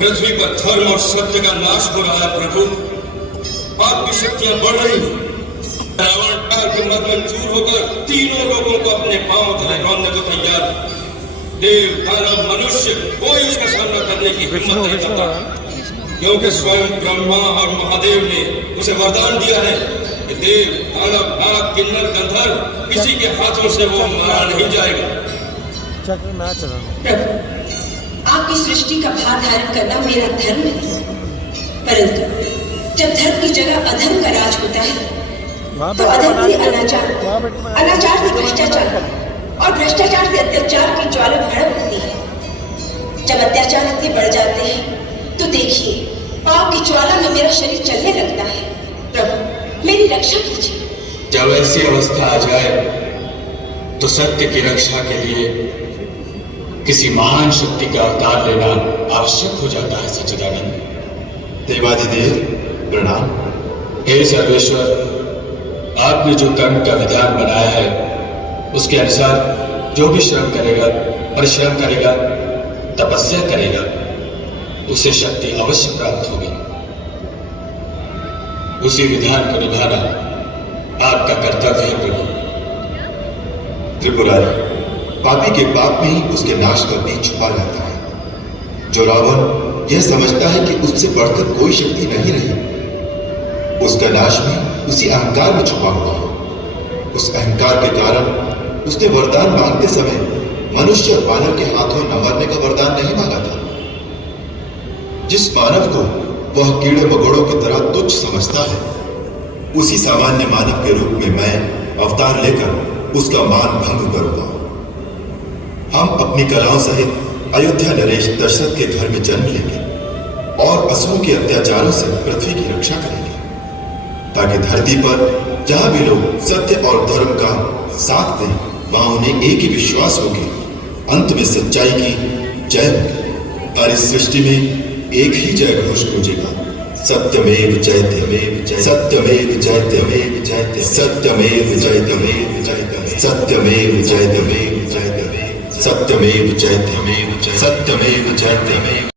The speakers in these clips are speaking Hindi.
पृथ्वी पर धर्म और सत्य का नाश हो रहा है प्रभु। पाप की शक्तियां बढ़ रही हैं। रावण काल के मद में चूर होकर तीनों लोगों को अपने पांव तले रौंदने को तैयार। देव दानव मनुष्य कोई उसका सामना करने की हिम्मत नहीं करता, क्योंकि स्वयं ब्रह्मा और महादेव ने उसे वरदान दिया है कि देव दानव नाग किन्नर गंधर्व किसी के हाथों से वो मारा नहीं जाएगा। आपकी सृष्टि का भार धारण करना मेरा धर्म है, परंतु जब धर्म की जगह अधर्म का राज होता है तो अधर्म से अनाचार, अनाचार से भ्रष्टाचार और भ्रष्टाचार से अत्याचार की ज्वाला भड़क उठती है। जब अत्याचार इतने बढ़ जाते हैं तो देखिए पाप की ज्वाला में मेरा शरीर चलने लगता है। प्रभु मेरी रक्षा कीजिए। जब ऐसी अवस्था आ जाए तो सत्य की रक्षा के लिए किसी महान शक्ति का अवतार लेना आवश्यक हो जाता है। सच्चिदानंद देवाधिदेव प्रणाम। हे सर्वेश्वर, आपने जो कर्म का विधान बनाया है उसके अनुसार जो भी श्रम करेगा, परिश्रम करेगा, तपस्या करेगा, उसे शक्ति अवश्य प्राप्त होगी। उसी विधान को निभाना आपका कर्तव्य है प्रभु। त्रिपुरारी, पापी के पाप में ही उसके नाश का बीज छुपा रहता है। जो रावण यह समझता है कि उससे बढ़कर कोई शक्ति नहीं रही, उसका नाश भी उसी अहंकार में छुपा हुआ है। उस अहंकार के कारण उसने वरदान मांगते समय मनुष्य और मानव के हाथों न मरने का वरदान नहीं मांगा था। जिस मानव को वह कीड़े मकोड़ों की तरह तुच्छ समझता है, उसी सामान्य मानव के रूप में मैं अवतार लेकर उसका मान भंग करूंगा। हम अपनी कलाओं सहित अयोध्या नरेश दशरथ के घर में जन्म लेंगे और असुरों के अत्याचारों से पृथ्वी की रक्षा करेंगे, ताकि धरती पर जहां भी लोग सत्य और धर्म का साथ दें, वहां उन्हें एक ही विश्वास होगी, अंत में सच्चाई की जय होगी। और इस सृष्टि में एक ही जय घोष गूंजेगा, सत्यमेव जयते, सत्यमेव जयते, सत्यमेव जयते, सत्यमेव जयते, सत्यमेव जयते, सत्यमेव जयते।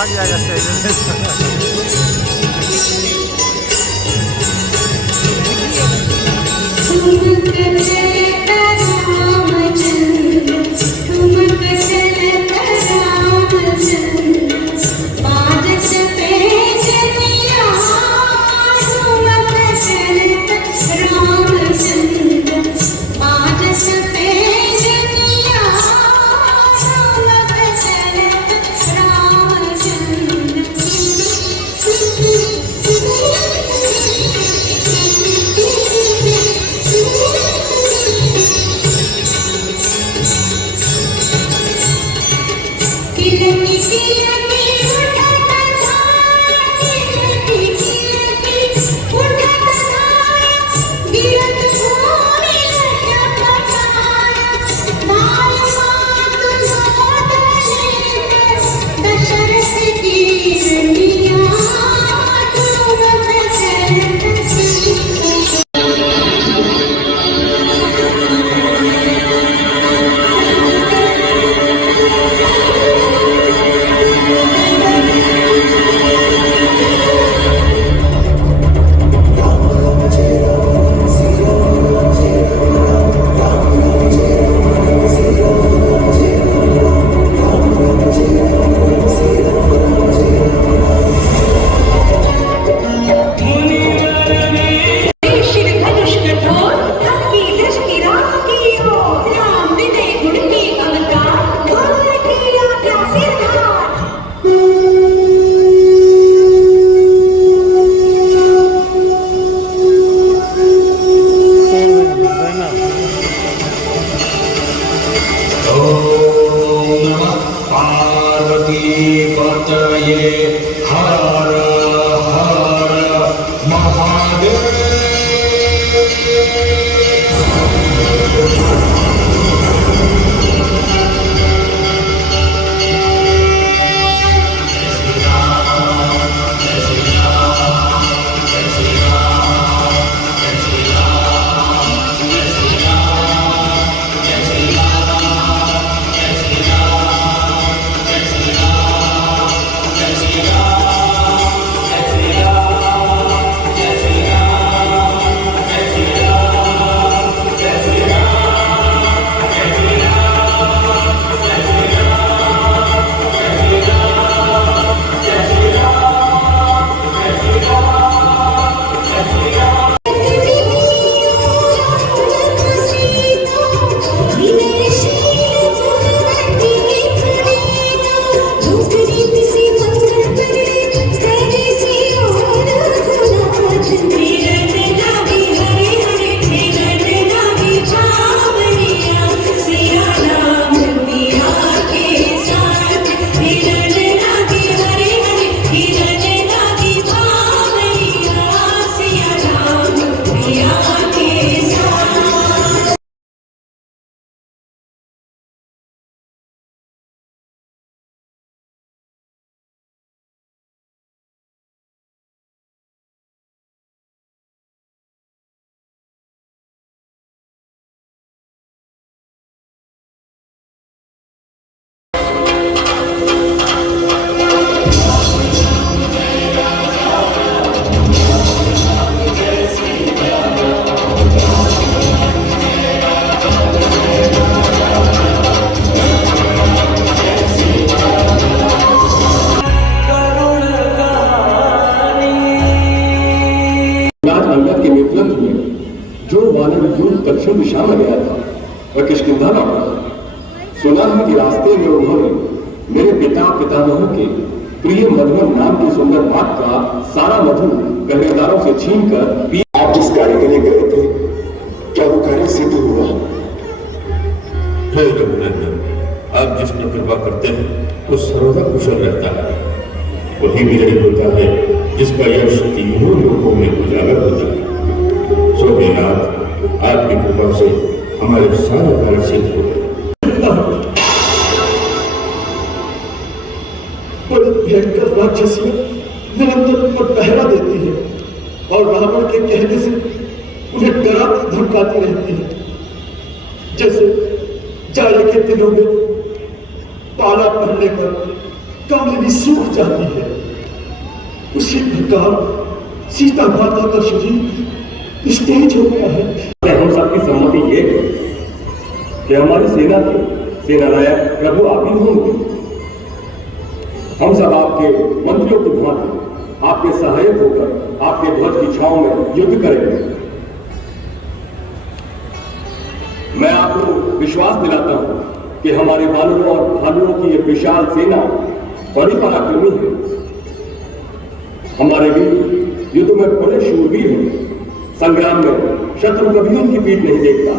भाग जाएगा दक्षिण दिशा में गया था वह किष्किंधा लौटा। सुना है कि रास्ते में उन्होंने मेरे पिता पितामहों के प्रिय मधुवन नाम की सुंदर बात का सारा मधु पहरेदारों से छीनकर आप जिस कार्य के लिए गए थे, क्या वो कार्य सिद्ध हुआ? हे रघुनंदन, आप जिस पर कृपा करते हैं वो सर्वदा कुशल रहता है। वही विजयी होता है जिसका यश तीनों लोगों में उजागर होता है। सो हे नाथ, आपकी कृपा से हमारे सारे कार्य सिद्ध हो गए। बड़ी भयंकर राक्षसियां निरंतर उन पर पहरा देती है और रावण के कहने से उन्हें डराती धमकाती रहती है। जैसे जाड़े के दिनों में पाला पड़ने पर कमली सूख जाती है, उसी प्रकार सीता माता का शरीर स्टेज हो गया है। हम सबकी सहमति ये है कि हमारी सेना के सेनानायक प्रभु आप ही होंगे। हम सब आपके मंत्रियों की भांति आपके सहायक होकर आपके ध्वज की छांव में युद्ध करेंगे। मैं आपको विश्वास दिलाता हूं कि हमारे वानरों और भालुओं की यह विशाल सेना बड़ी पराक्रमी है। हमारे वीर युद्ध में बड़े शूरवीर हैं। संग्राम में शत्रु कभी उनकी पीठ नहीं देखता।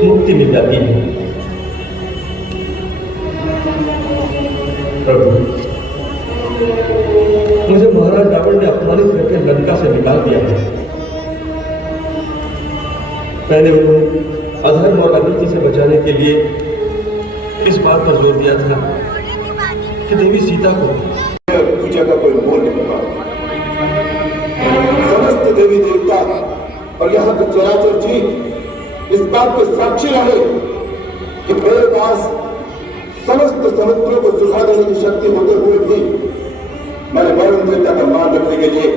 मुक्ति मिल जाती है। प्रभु, मुझे महाराज रावण ने अपमानित करके लंका से निकाल दिया है। मैंने उन्हें अधर्म और अनीति से बचाने के लिए इस बात पर जोर दिया था कि देवी सीता को पूजा का कोई मोल नहीं होगा। समस्त देवी देवता और यहाँ के चराचर जीव इस बात के साक्षी रहे कि मेरे पास समस्त समुद्रों को सुखा देने की शक्ति होते हुए भी मैंने वरुण देवता का मान रखने के लिए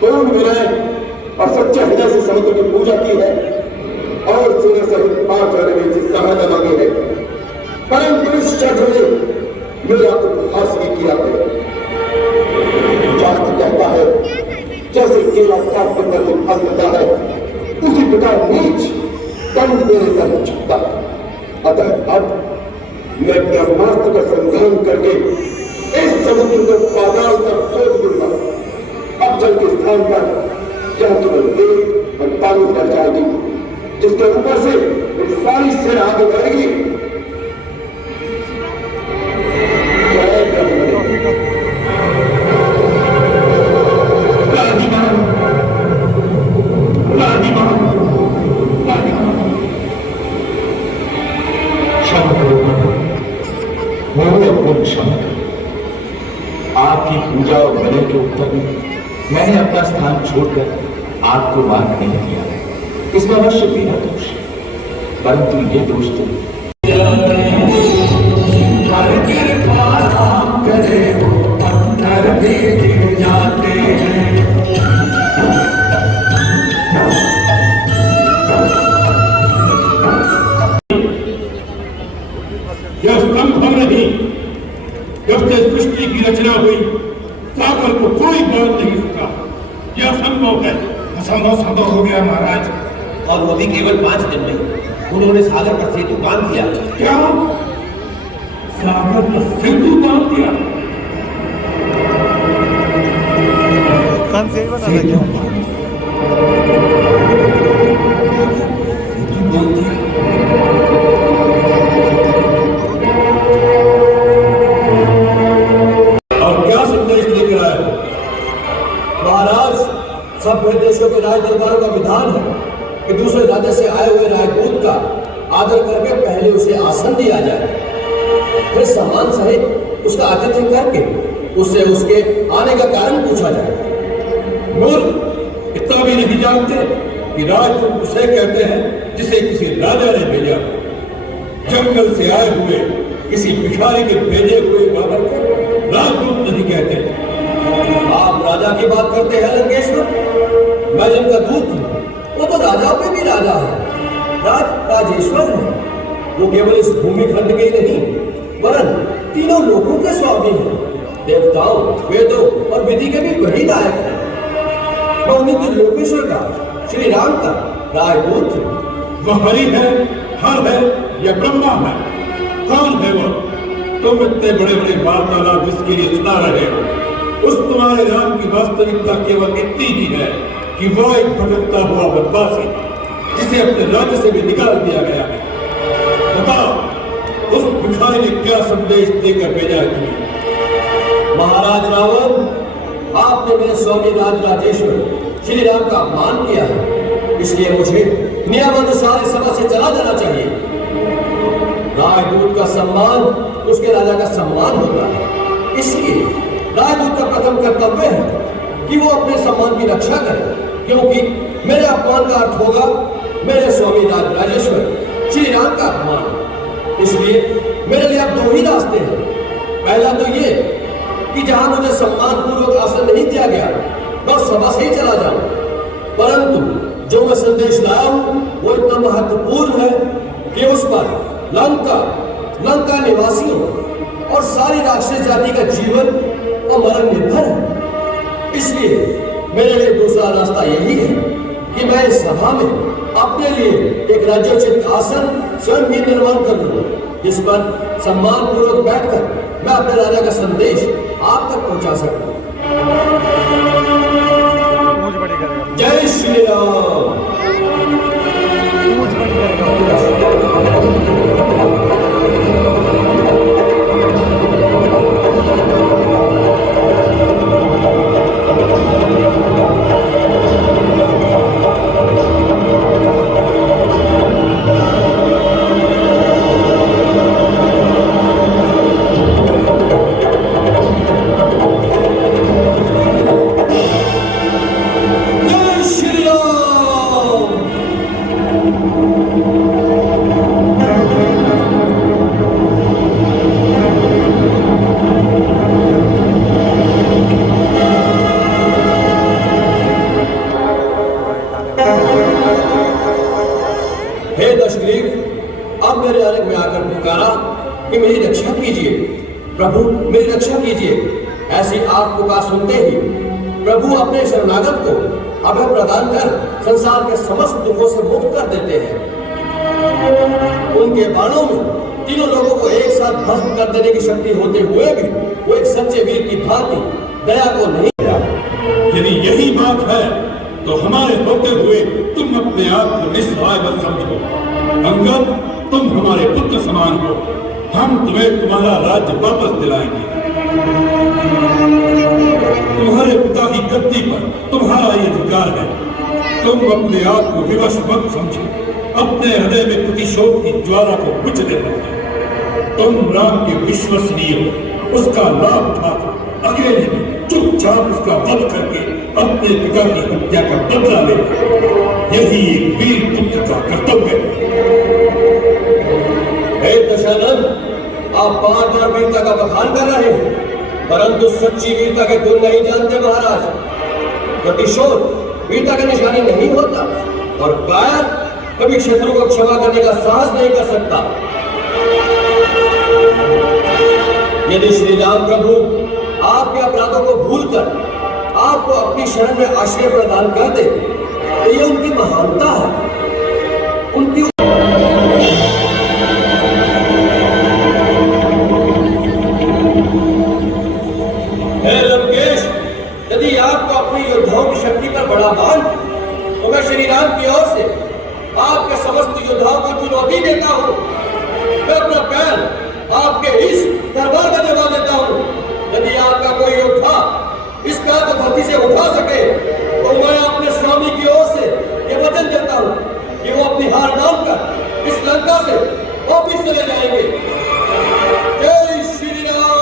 पूर्ण विनय और सच्चे हृदय से समुद्र की पूजा की है और सेना सहित पार जाने में इसकी सहायता मांगी है। परंतु इस शर्त में मेरा तो हास भी किया है। शास्त्र कहता है जैसे केला काट के अंदर में फल मिलता है, उसी प्रकार नीच दंड देने का नहीं छूटता। अतः अब मैं ब्रह्मास्त्र का संधान करके इस समुद्र को पाताल तक सोच दूंगा। अब जल के स्थान पर यह केवल तेल और पानी भर जाएगी, जिसके ऊपर से एक सारी सेना आगे बढ़ेगी। आपकी पूजा और विनय के उत्तर में मैंने अपना स्थान छोड़कर आपको मान नहीं किया। इसमें अवश्य मेरा दोष, परंतु ये दोष तो जाते हैं। यह संभव नहीं। जब से सृष्टि की रचना हुई, सागर को कोई बांध नहीं सका। यह संभव है। असंभव संभव हो गया महाराज, और वो भी केवल 5 दिन में। उन्होंने सागर पर सेतु बांध दिया। क्या सागर पर सेतु बांध दिया? दुकान से ही बना था क्या? और क्या संदेश लेकर आए हो? महाराज, सब देशों के राज दरबारों का विधान है कि दूसरे राज्य से आए हुए राजदूत का आदर करके पहले उसे आसन दिया जाए, फिर सम्मान सहित उसका आतिथ्य करके उससे उसके आने का कारण पूछा जाए। मूर्ख, इतना भी नहीं जानते कि राजदूत उसे कहते हैं जिसे किसी राजा ने भेजा। जंगल से आए हुए किसी भिखारी के भेजे हुए बाबर को राजदूत नहीं कहते। आप राजा की बात करते हैं लंकेश्वर? मैं जिनका दूत हूं वो तो राजाओं पे भी राजा है, राजेश्वर है। वो केवल इस भूमि खंड के ही नहीं वरन तीनों लोगों के स्वामी हैं। देवताओं, वेदों और विधि के भी वही नायक है। मैं उन्हीं लोकेश्वर का, श्री राम का राजदूत हूं। वह हरि है, हर है या ब्रह्मा है? कौन है वो? तुम इतने बड़े बड़े वार्तालाप जिसके लिए सुना रहे हो, उस तुम्हारे राम की वास्तविकता केवल इतनी ही है कि वो एक भटकता हुआ बदमाशी जिसे अपने राज्य से भी निकाल दिया गया है। बताओ, उस भिखारी ने क्या संदेश देकर भेजा है तुम्हें? महाराज रावण, आपने मेरे स्वामी राज राजेश्वर श्री राम का अपमान किया है, इसलिए मुझे नियमानुसार इस सभा से चला जाना चाहिए। राजदूत का सम्मान उसके राजा का सम्मान होता है, इसलिए राजदूत का प्रथम कर्तव्य है कि वो अपने सम्मान की रक्षा करे, क्योंकि मेरे अपमान का अर्थ होगा मेरे स्वामी राज राजेश्वर श्री राम का अपमान। इसलिए मेरे लिए अब दो ही रास्ते हैं। पहला तो ये कि जहां मुझे सम्मान पूर्वक आसन नहीं दिया गया मैं सभा से ही चला जाऊं, परंतु जो मैं संदेश लाया हूं वो इतना महत्वपूर्ण है कि उस पर लंका निवासियों और सारी राक्षस जाति का जीवन और मरण निर्भर है। इसलिए मेरे लिए दूसरा रास्ता यही है कि मैं इस सभा में अपने लिए एक राज्योचित आसन स्वयं ही निर्माण कर लूं, जिस पर सम्मान पूर्वक बैठकर मैं अपने राजा का संदेश आप तक पहुंचा सकूं। जय श्री राम। प्रभु मेरी रक्षा कीजिए। ऐसी आप पुकार सुनते ही प्रभु अपने शरणागत को अभय प्रदान कर संसार के समस्त दुखों से मुक्त कर देते हैं। उनके बाणों में तीनों लोगों को एक साथ भस्म कर देने की शक्ति होते हुए भी वो एक सच्चे वीर की भांति दया को नहीं किया। यदि यही बात है तो हमारे होते हुए तुम अपने आप को निस्सहाय मत समझो। अंगद, तुम हमारे पुत्र समान हो, हम तुम्हें तुम्हारा राज्य वापस दिलाएंगे। तुम्हारे पिता की गद्दी पर तुम्हारा ही अधिकार है। तुम अपने आप को विवश मत समझो, अपने हृदय में प्रतिशोध की ज्वाला को बुझ देना है। तुम राम के विश्वसनीय हो, उसका लाभ उठाकर अकेले में चुपचाप उसका वध करके अपने पिता की हत्या का बदला ले। यही एक वीर पुत्र का कर्तव्य है। दशरथ, आप बार बार वीरता का बखान कर रहे हैं, परंतु सच्ची वीरता के गुण नहीं जानते महाराज। प्रतिशोध वीरता की निशानी नहीं होता और कायर कभी शत्रु को क्षमा करने का साहस नहीं कर सकता। यदि श्री राम प्रभु आपके अपराधों को भूलकर आपको अपनी शरण में आश्रय प्रदान कर दे तो ये उनकी महानता है, उनकी। हे लंकेश, यदि आपको अपनी योद्धा पर बड़ा मान, तो मैं श्री राम की ओर से आपके समस्त योद्धाओं को चुनौती देता हूँ। मैं अपना पैर आपके इस दरबार में जमा देता हूँ। यदि आपका कोई योद्धा इस पैर को धरती से उठा सके तो मैं अपने स्वामी की ओर से ये वचन देता हूँ कि वो अपनी हार मानकर इस लंका से वापिस चले जाएंगे। जय श्री राम।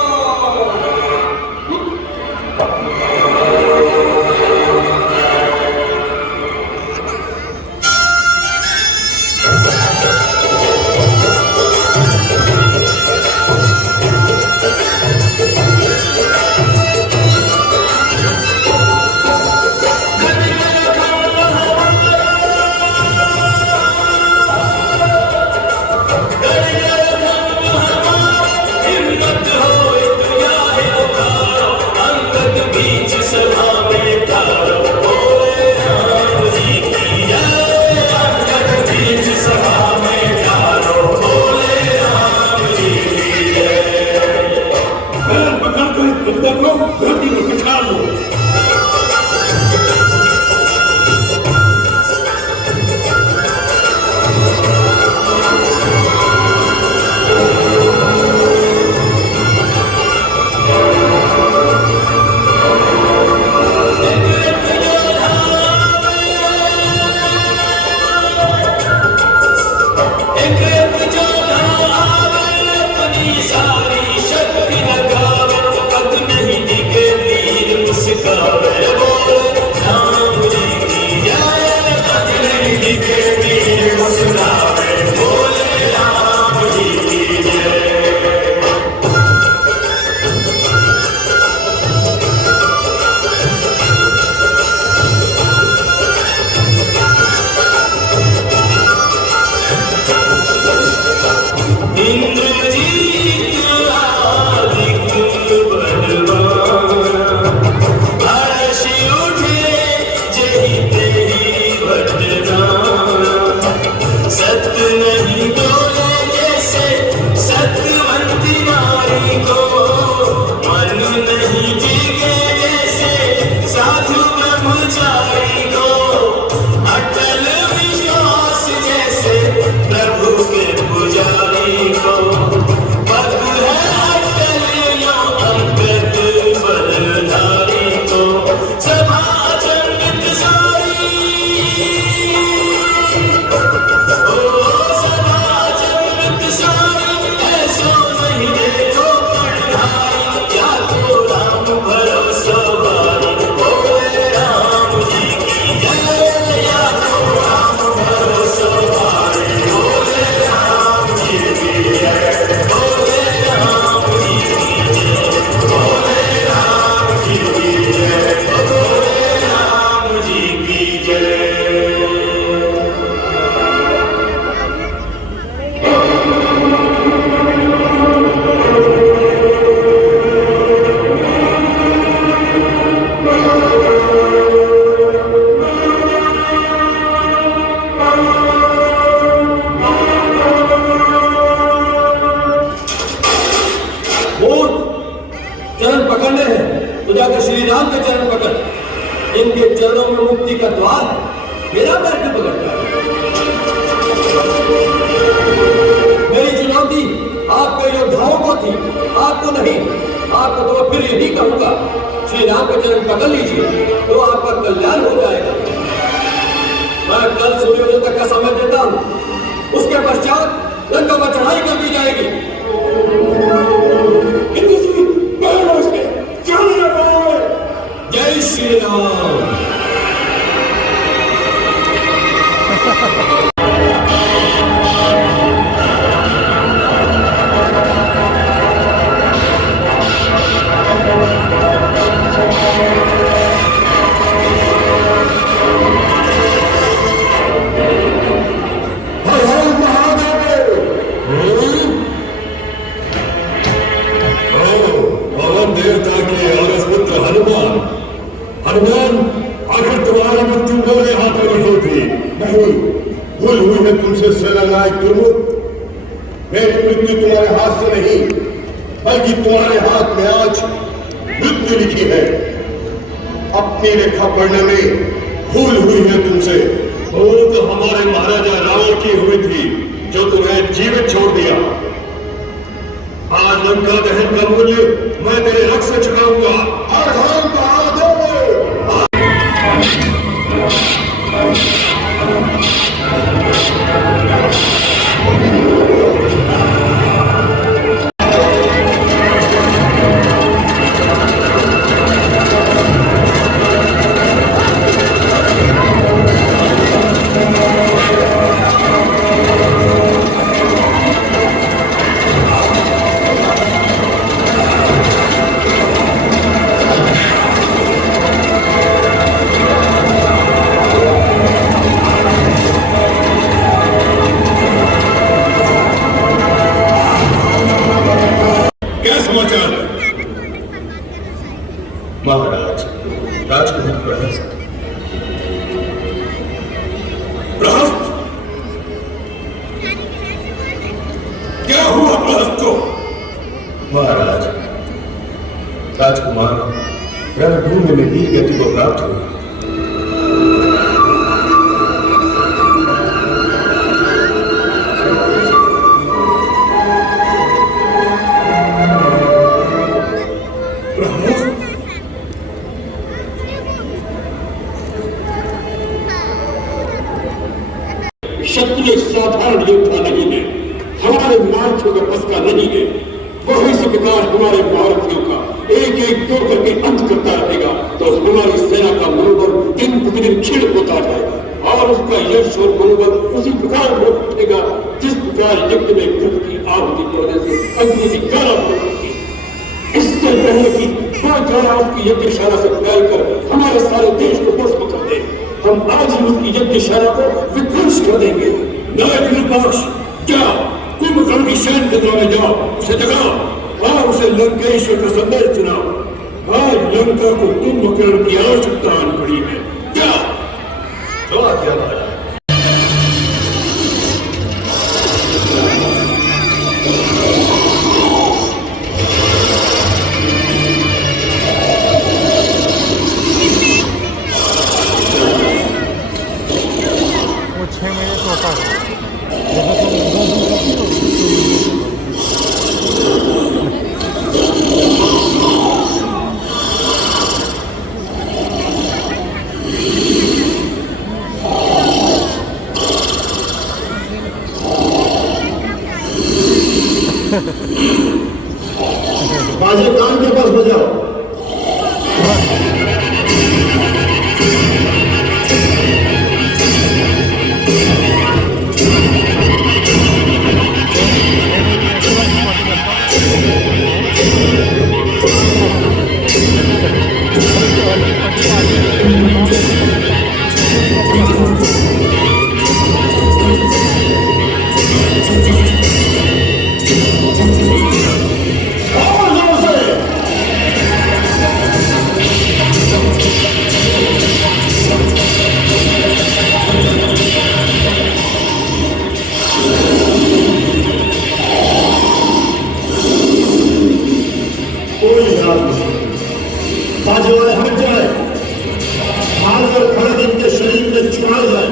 चरण पकड़ने हैं तो जाकर श्री राम के चरण पकड़। इनके चरणों में मुक्ति का द्वार है, मेरा पैर क्यों पकड़ता है? मेरी चुनौती आपके योद्धाओं को थी, आपको नहीं। आपको तो फिर यही कहूंगा, श्री राम के चरण पकड़ लीजिए तो आपका कल्याण हो जाएगा। मैं कल सूर्योदय तक का समय देता हूं, उसके पश्चात लंका में चढ़ाई कर दी जाएगी। जय श्री राम। हनुमान, आखिर तुम्हारी मृत्यु मेरे हाथ में नहीं थी। नहीं, भूल हुई है तुमसे सेनानायक दुर्मुख। मेरी मृत्यु तुम्हारे हाथ से नहीं, बल्कि तुम्हारे हाथ में आज मृत्यु लिखी है। अपनी रेखा पढ़ने में भूल हुई है तुमसे। भूल तो हमारे महाराजा रावण की हुई थी, जो तुम्हें जीवित छोड़ दिया। आज लंका दहन का मूल्य मैं तेरे रक्त से चुकाऊंगा। महाराज, राजकुमार प्रहस्त। प्रहस्त? क्या हुआ प्रहस्त को? महाराज, राजकुमार रणभूमि में वीर गति को प्राप्त हुआ। शत्रु साधारण योद्धा नहीं है, हमारे मार्चों का बस का नहीं है। वही सरकार हमारे भारतीयों का एक एक दो करके अंत करता रहेगा, तो हमारी सेना का मनोबल दिन प्रतिदिन क्षीण होता जाएगा और उसका यश और मनोबल उसी प्रकार उठेगा जिस प्रकार यज्ञ में घृत की आहुति पड़ने से अग्नि की ज्वाला उठती है। इससे पहले कि वह ज्वाला उसकी यज्ञशाला से फैलकर हमारे सारे देश को भस्म कर दे, हम आज ही उसकी यज्ञशाला को विध्वंस कर देंगे। नायक विरूपाक्ष, जाओ कुंभकर्ण की शयन निद्रा में जाओ, उसे जगाओ और उसे लंकेश्वर का संदेश सुनाओ। आज लंका को कुंभकर्ण की आवश्यकता आन पड़ी है। जाओ। तो आज्ञा महाराज। वो 6 महीने से होता है। बाजे कान के पास बजाओ। बाजे वाले हट जाए, भाग और खड़े इनके शरीर में छुड़ाए जाए।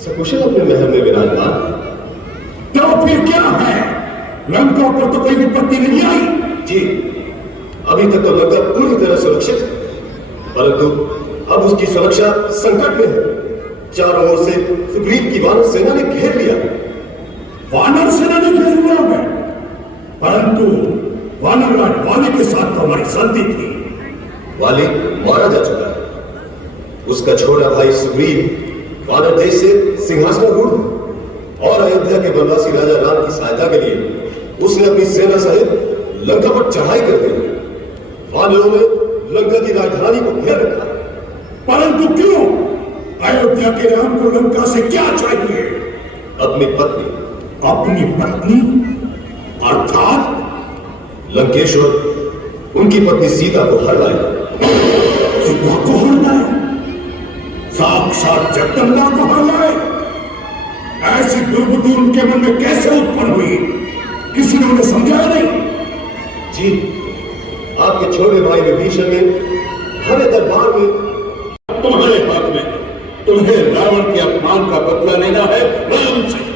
सकुशल अपने महल में विराजमान। तो फिर क्या है? लंका पर तो कोई विपत्ति नहीं आई। जी, अभी तक तो लंका पूरी तरह सुरक्षित है, परंतु अब उसकी सुरक्षा संकट में है। चारों ओर से सुग्रीव की वानर सेना ने घेर लिया। वानर सेना ने घेर लिया है, परंतु वानरराज वाली के साथ तो हमारी संधि थी। वाली मारा जा चुका है। उसका छोटा भाई सुग्रीव वानर देश से सिंहासनारूढ़ है और अयोध्या के वनवासी राजा राम की सहायता के लिए उसने अपनी सेना सहित लंका पर चढ़ाई कर दी। वानरों ने लंका की राजधानी को घेर रखा। परंतु क्यों? अयोध्या के राम को लंका से क्या चाहिए? अपनी पत्नी। अपनी पत्नी अर्थात लंकेश्वर उनकी पत्नी सीता को हर लाए। सीता को हर लाए? साक्षात जगदम्बा को हर लाए? ऐसी दुर्बुद्धि उनके मन में कैसे उत्पन्न हुई? किसी ने उन्हें समझाया नहीं? जी, आपके छोटे भाई विभीषण ने हरे दरबार में तुम्हारे हाथ में, तुम्हें रावण के अपमान का बदला लेना है राम से।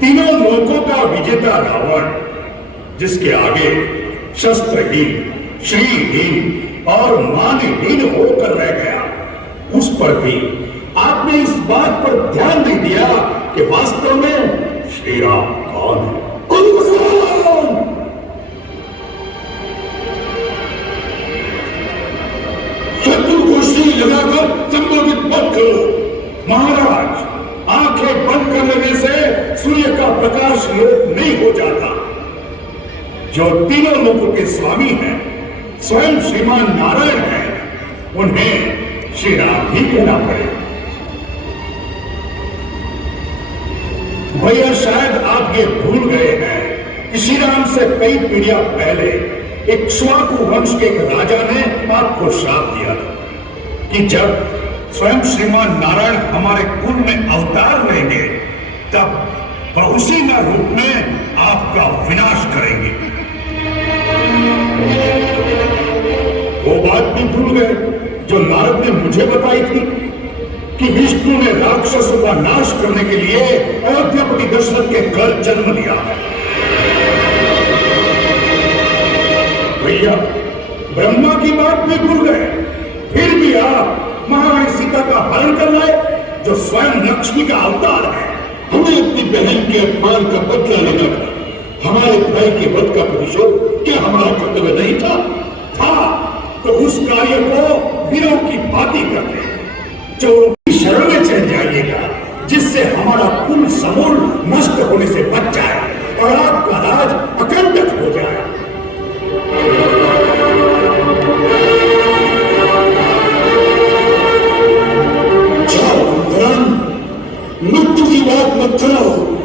तीनों लोकों का विजेता रावण, जिसके आगे शस्त्रहीन, श्रीहीन और मानहीन होकर रह गया, उस पर भी आपने इस बात पर ध्यान नहीं दिया कि वास्तव में श्री राम कौन है। शत्रु को शील लगाकर संबोधित मत करो। महाराज, आंखें बंद कर लेने से सूर्य का प्रकाश लोप नहीं हो जाता। जो तीनों लोगों के स्वामी हैं, स्वयं श्रीमान नारायण हैं, उन्हें श्री राम ही कहना पड़ेगा। भैया, शायद आप ये भूल गए हैं कि श्री राम से कई पीढ़ियां पहले इक्ष्वाकु वंश के एक राजा ने आपको श्राप दिया था कि जब स्वयं श्रीमान नारायण हमारे कुल में अवतार लेंगे, तब वह उसी न रूप में आपका विनाश करेंगे। वो बात भी भूल गए जो नारद ने मुझे बताई थी कि विष्णु ने राक्षसों का नाश करने के लिए अयोध्यापति दशरथ के घर जन्म लिया। भैया, ब्रह्मा की बात भी भूल गए, फिर भी आप महारानी सीता का हरण कर लाए, जो स्वयं लक्ष्मी का अवतार है। हमें अपनी बहन के अपमान का बदला लेना था। हमारे भाई के वध का प्रतिशोध क्या हमारा कर्तव्य नहीं था? तो उस कार्य को वीरों की भांति करते, चोरों की शरण में चल जाइएगा, जिससे हमारा कुल समूल नष्ट होने से बच जाए और आपका राज अखंडित हो जाए। जाओ, मृत्यु की बात मत करो।